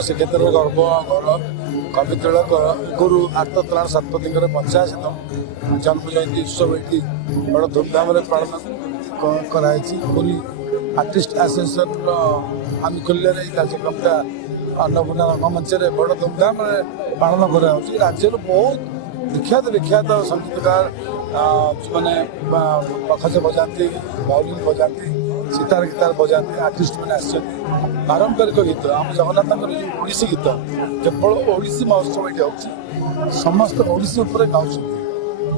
श्रीक्षेत्र गर्व गौरव कवि तिलक गुरु आर्तत्राण शतपथी 85 जन्म जयंती उत्सव ये बड़ धूमधाम पालन कराई पूरी आर्टिस्ट एसोसिएशन आनुकूल्य कार्यक्रमटा अन्नपूर्णा रंगमंच बड़ धूमधाम पालन कर राज्य बहुत विख्यात संगीतकार जो मैंने पखज बजाती भाउलिन बजाती सितार गितार बजाती आर्टिस्ट मैंने पारंपरिक गीत आम जगन्नाथ ओडिसी गीत केवल ओडिसी महोत्सव ये हो समस्त ओडिसी उपर गाँव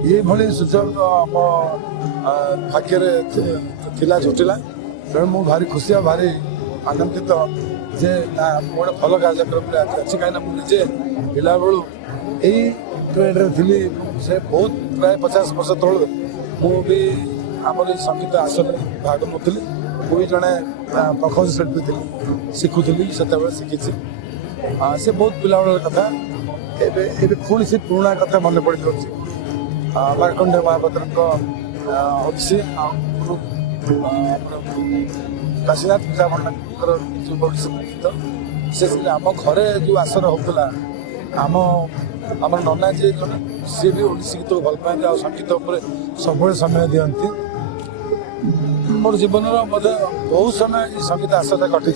ये सुजोग आम भाग्य थिला जुटिला तेणु मुझे भारी खुशी भारी आनंदित जे गोटे भल कार्यक्रम अच्छी कहीं मुझे पिला बेलू यही ट्रेड थी से बहुत प्राय 50 वर्ष तल मुझे आम संगीत आसन भाग नी मुझे जड़े प्रखज शिल्पी थी शिखुली से शिखी से बहुत पिला कथा ए पुणी से पुराणा कथा मन पड़ जाऊँगी मार्कंडेय महापात्र ओडिसी काशीनाथ पूजा मंडल जो ओडिसी गीत विशेष आम घरे जो आसर होता आम आम नना जी सी भी ओडिसी गीत को भल पाए आ संगीत सब समय दिखती मोर जीवन बहुत समय संगीत आशा कटी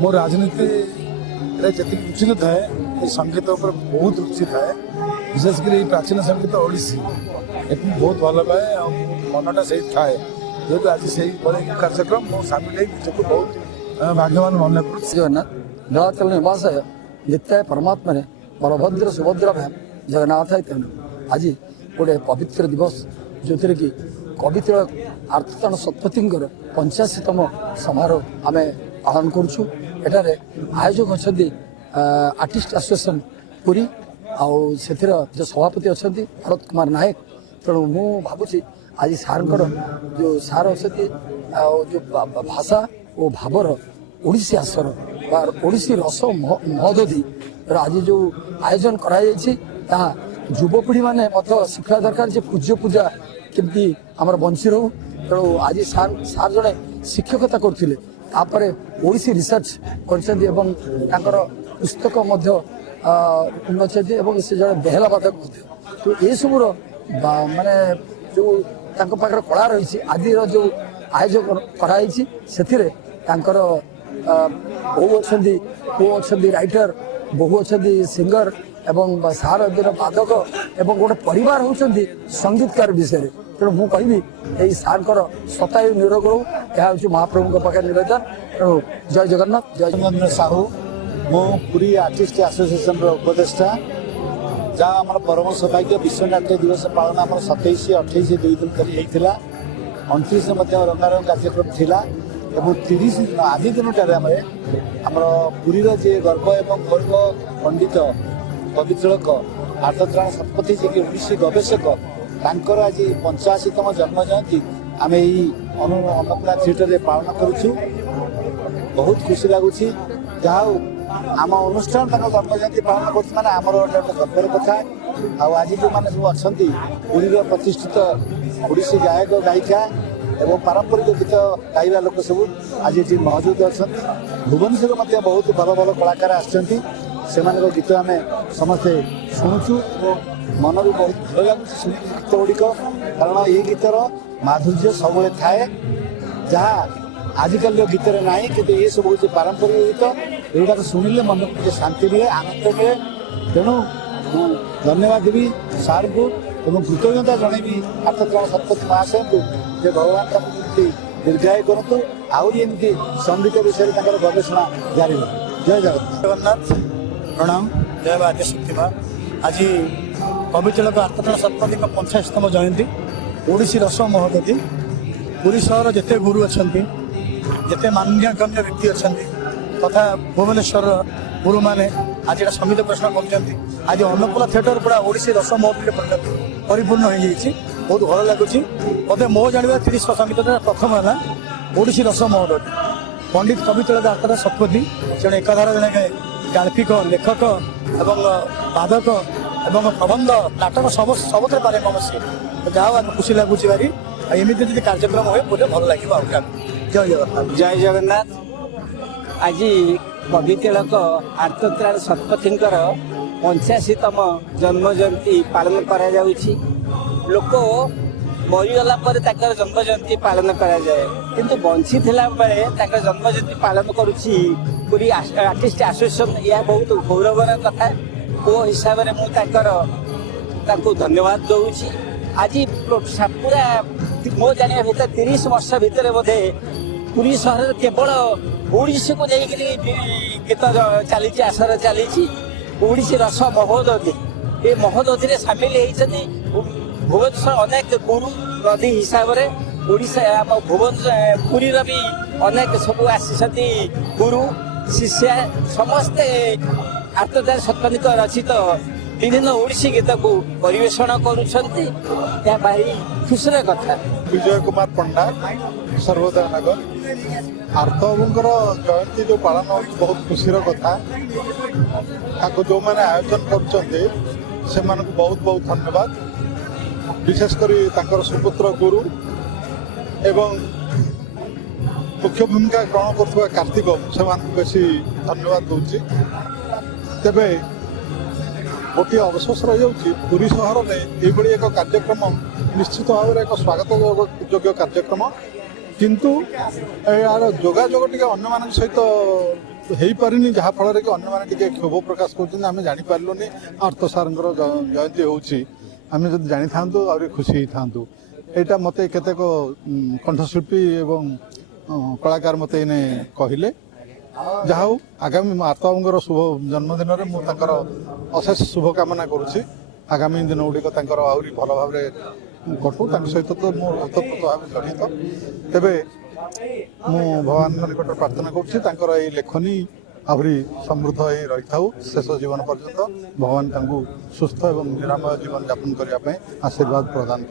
मो राजनीति जी रुचि थाए ये संगीत बहुत रुचि थाए विशेषकर प्राचीन संगीत ओडिसी बहुत भल पाए मनटा से थाए जेहतु आज से कार्यक्रम मो सामिल निजक बहुत भाग्यवान मन कर जगन्नाथ नराचल निवास नित्याय परमात्मा ने बलभद्र सुभद्रा भ्याम जगन्नाथ आज गोटे पवित्र दिवस जो थी कि कवि तिलक आर्तत्राण शतपथी 85तम समारोह आम पालन करुँ एठार आयोजक अच्छा आर्टिस्ट एसोसिएशन पुरी आर जो सभापति अच्छा भरत कुमार नायक तेणु मु भावुँ आज सार जो सार अच्छा जो भाषा और भावर ओडिसी आसर ओडिसी रस महोदधि आज जो आयोजन कराई युवपीढ़ी मैंने शिखा दरकार जे पूज्य पूजा केमती आमर बंची रो तेणु आज सार जड़े शिक्षकता करते ओडिसी रिसर्च कर पुस्तक उन्नति से जड़े बेहला बाधक तो ये सब माने जो पाखे कला रही आदि जो आयोजन कराई से बहु अच्छा पुओ अच्छा राइटर बहु अच्छा सिंगर एवं सार दिन बाधक एवं गोटे परिवार होती संगीतकार विषय तेणु मुझे कहि सार शतायु निरोग रो यह महाप्रभु पाखे निवेदन तेणु जय जगन्नाथ जय चंद्र साहू मो पूरी आर्टिस्ट एसोसिएशन उपदेष्टा जहाँ आम परम सौभाग्य विश्व नाट्य दिवस पालन आम 27 28 2 दिन होता 29 रंगारंग कार्यक्रम थिला एवं 30 दिन आज दिनटार आम पुरीर जे गर्व एवं गौरव पंडित कवि तिलक आर्तत्राण शतपथी जी ओडिसी गवेषक तांकर आज 85तम जन्म जयंती आम अन्नपूर्णा थिएटर पालन करुचु बहुत खुशी लगुच जहाँ आम अनुष्ठान जन्म जयंती पालन कर आमर गर्वर कथा आज जो मैंने सब अच्छा पुरीर प्रतिष्ठित ओडिसी गायक गायिका एवं पारंपरिक गीत गाइबा लोक सब आज ये मौजूद अच्छा भुवनेश्वर बहुत भल भल कलाकार आसछन्ति सेमानक गीत आम समस्ते शुणुचु मन भी बहुत भल लगुच गीत गुड़िक कारण ये गीतर माधुर्य सब थाए जहाँ आजिकल गीत ना कि ये सब हूँ पारंपरिक गीत युवा शुणिले मन को शांति मिले आनंद मिले तेणु धन्यवाद देवी सार को कृतज्ञता जनइबी आर्तत्राण शतपथी महाशय को जे भगवान दीर्घायु करूँ आमती संगीत विषय गवेषणा जारी रहे जय जगन्नाथ प्रणाम जय आद्यशक्ति माँ आज कवि तिलक आर्तत्राण शतपथी 85तम जयंती ओडिसी रस महोदधि पुरी सहर जिते गुरु अच्छा जिते मान्यगण्य व्यक्ति अच्छा तथा भुवनेश्वर गुरु मैंने आज यहाँ संगीत प्रश्न कर आज अन्नपूर्णा थिएटर पूरा ओडिसी रस महोदधि परिपूर्ण हो बहुत भल लगुच मत मो जाना 30 संगीत प्रथम है ओडिसी रस महोदधि पंडित कवि तिलक आर्तत्राण शतपथी जड़े एकाधार जड़े गाल्पिक लेखक एवं बाधक एवं प्रबंध नाटक सब पारे नमस्ते जहाँ खुशी लगुच भारी एमती जी कार्यक्रम हुए पूरे भल लगे जय जगन्नाथ जय जगन्नाथ आज कवि तिलक आर्तत्राण शतपथींकर 85तम जन्म जयंती पालन करा जाउछि। लोक मरीगला पर ताकर जन्म जयंती पालन करा जाए, किंतु बंची थिला बेले ताकर जन्म जयंती पालन करुछि पुरी आर्टिस्ट एसोसिएशन। यह बहुत गौरवर कथा। ओ हिसाब रे मु ताको धन्यवाद दउछि। आज पूरा मो जानिया भितर 30 वर्ष भितर बोधे पुरी सहर केवल ओडिसी को जाइकरी गीत चली आसर चली ओडिसी रस महोदधि ये महोदधि रे सामिल होती भुवनेश्वर अनेक गुरु नदी हिसाब से ओडिशा भुवन पुरी भी अनेक सब आसी गुरु शिष्य समस्ते आर्तदार सत्पनिक रचित विभिन्न ओडिसी गीत को परिवेषण करुछंती। या भारी खुशीर कथा। विजय कुमार पंडा सर्वोदय नगर आर्तबाबूंकर जयंती जो पालन हो बहुत खुशीर कथा। जो मैंने आयोजन कर बहुत बहुत धन्यवाद। विशेषकर सुपुत्र गुरु एवं मुख्य भूमिका ग्रहण कर कार्तिक से बेसी धन्यवाद दूसरी। तेबे गोटे अवशोष रही पुरी सहर में यह एक कार्यक्रम निश्चित भाव में एक स्वागत योग्य कार्यक्रम, किंतु यार जोगाजोग टी अन्य सहित हो पारिनी जहाँफल कि अन्य क्षोभ प्रकाश करें जापारूनी आर्त सार जयंती होमें जब जानी था आहरी खुशी था। यहाँ मत केतेक कंठशिल्पी एवं कलाकार मत इने कहले जहा आगामी आर्तबाबूंकर शुभ जन्मदिन में मुझे अशेष शुभकामना करुच्ची। आगामी दिन गुड़िक आहरी भल भाव कटू सहित तो मोर ओतप्रोत भाव जड़ित। तेबे मु भगवान निकट प्रार्थना करुच्ची लेखनी आहरी समृद्ध हो रही था शेष जीवन पर्यंत भगवान सुस्थ एवं निरामय जीवन यापन करने आशीर्वाद प्रदान।